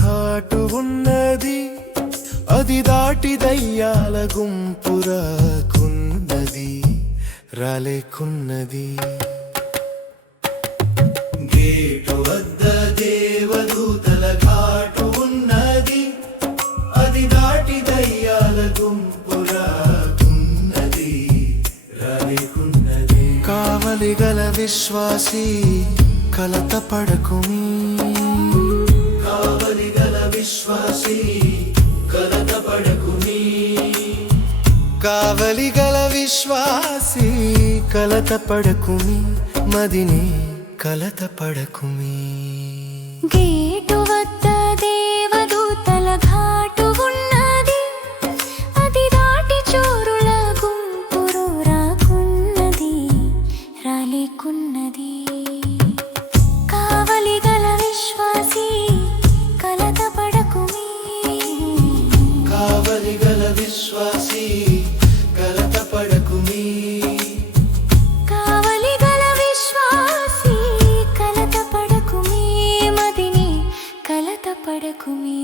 ఘాటు ఉన్నది, అది దాటి దయ్యాల గుంపురాకున్నది, రాలేకున్నది. గేటు వద్ద దేవదూతల ఘాటు ఉన్నది, అది దాటి దయ్యాల గుంపురాకున్నది, రాలేకున్నది. కావలి గల విశ్వాసి కలత పడకుమి, కావలి గల విశ్వాసి కలత పడకుమి, కావలి గల విశ్వాసి కలత పడకుమి, మదిని కలత పడకుమి. గేటు వద్ద దేవదూతల ఘాటు ఉన్నది, అది దాటి చోరుల గుంపురు రాకున్నది, రాలేకున్నది. కావలి గల విశ్వాసి కలత పడకుమి, కావలి గల విశ్వాసి కలత పడకుమి, కావలి గల విశ్వాసి కలత పడకుమి, మదిని కలత పడకుమి.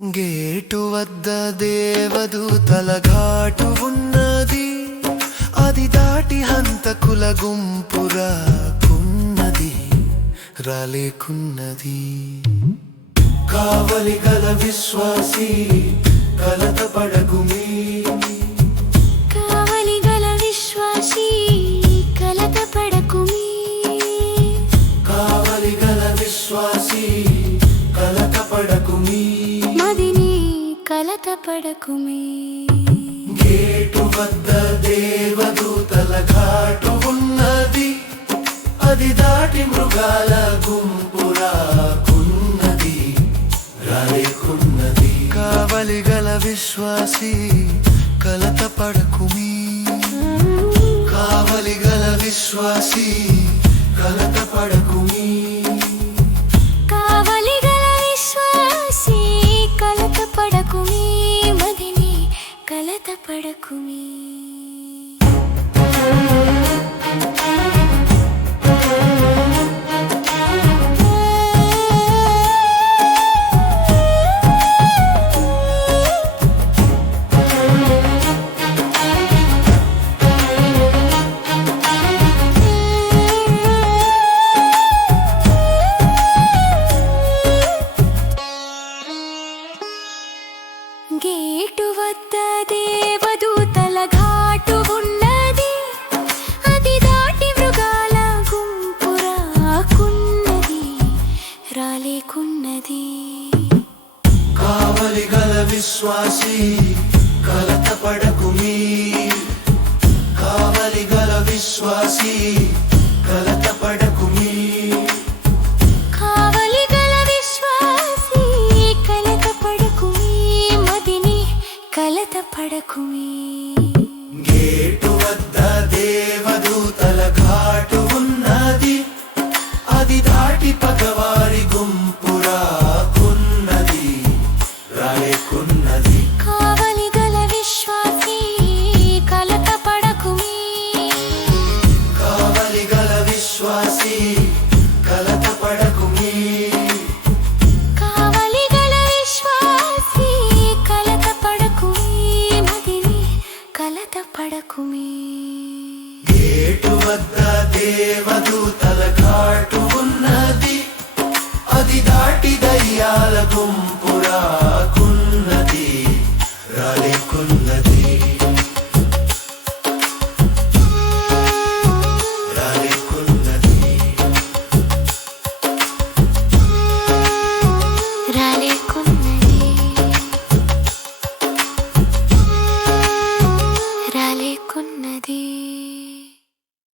గేటు వద్ద దేవదూతల ఘాటు ఉన్నది, అది దాటి హంతకుల గుంపురాకున్నది, రాలేకున్నది. కావలి గల విశ్వాసి కలత పడకుమి, కావలి గల విశ్వాసి కలత పడకుమి, కావలి గల విశ్వాసి కలత పడకుమి, మదిని కలత పడకుమి. గేటు వద్ద దేవదూతల ఘాటు ఉన్నది, అది దాటి మృగాల గుంపురాకున్నది, రాలేకున్నది. కావలి గల విశ్వాసి కలత పడకుమి, కావలి గల విశ్వాసి కలత పడకుమి, కావలి గల విశ్వాసి కలత పడకుమి, మదిని కలత పడకుమి. గేటు వద్ద దేవదూతల ఘాటు ఉన్నది, అది దాటి మృగాల గుంపురాకున్నది, రాలేకున్నది. కావలి గల విశ్వాసి కలత పడకుమి, కావలి గల విశ్వాసి కలత పడకుమి, కావలి గల విశ్వాసి కలత పడకుమి, మదిని కలత పడకుమి. గేటు వద్ద దేవదూతల ఘాటు ఉన్నది, అది దాటి పగవారి గుంపురాకున్నది, రాలేకున్నది. కావలి గల విశ్వాసి కలత పడకుమి, కావలి గల విశ్వాసి కలత పడకుమి, కావలి గల విశ్వాసి కలత పడకుమి, మదిని కలత పడకుమి. గేటు వద్ద దేవదూతల ఘాటు ఉన్నది, అది దాటి దయ్యాల గుంపురాకున్నది, రాలేకున్నది.